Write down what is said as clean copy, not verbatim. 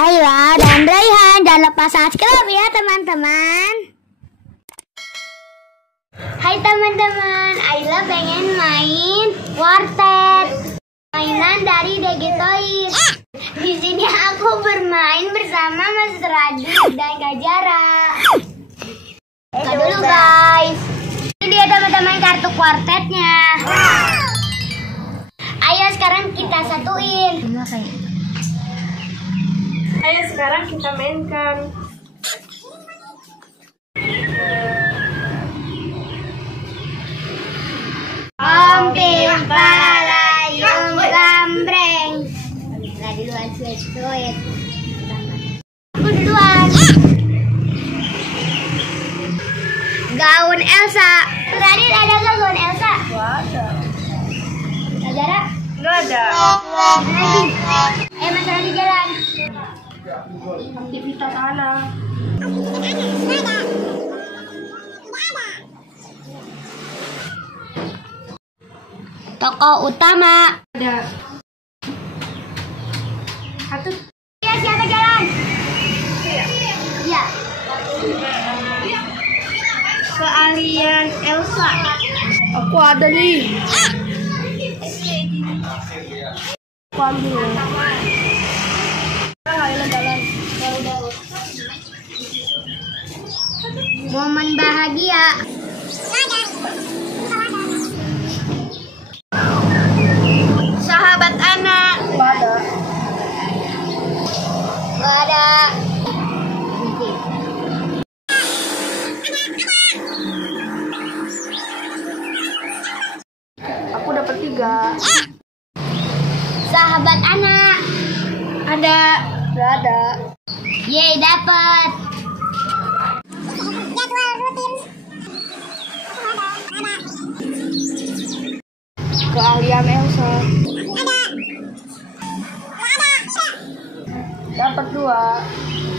Ayla dan Raihan. Jangan lupa subscribe ya teman-teman. Hai teman-teman, Ayla pengen main Wartet, mainan dari DG Toys. Di sini aku bermain bersama Mas Radit dan Kak Jara. Dulu guys. Ini dia teman-teman kartu Wartetnya. Ayo sekarang kita satuin. Ayo sekarang kita mainkan. Ompim palayung gambreng. Nah duluan switch. Aku duluan. Gaun Elsa. Radit ada nggak gaun Elsa? Gak ada. Najara? Gak ada. Lagi. Mas Radit jalan. Aktivitas anak. Tokoh utama. Ada. Satu. Ya siapa jalan? Iya. Keahlian Elsa. Aku ada nih. Aku ambil. Jalan. Momen bahagia. Sahabat anak. Gak ada. Aku dapat 3. Sahabat anak. Ada. Gak ada. Yeay dapat. Keahlian Elsa. Dapat 2.